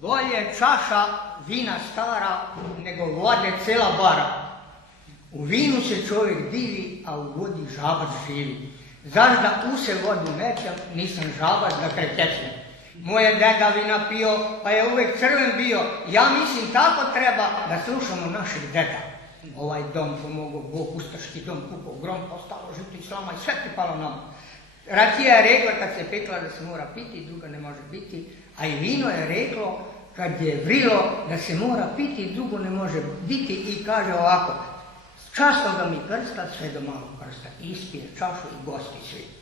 Bolje čaša vina stara nego vode cela bara. U vinu se čovjek divi, a u vodi žabac živi. Zažda use vodu nećem, nisam žabac da kretečem. Moje deda vina pio, pa je uvek crven bio. Ja mislim tako treba da slušamo našeg deda. Ovaj dom pomogao Bog, ustaški dom kupao grom, ostalo žito i slama i sve ti palo nama. Rakija je rekla kad se pekla da se mora piti, druga ne može biti, a i vino je reklo kad je vrilo da se mora piti, drugo ne može biti i kaže ovako: často ga mi krsta, sve do malog prsta, ispije čašu i gosti svi.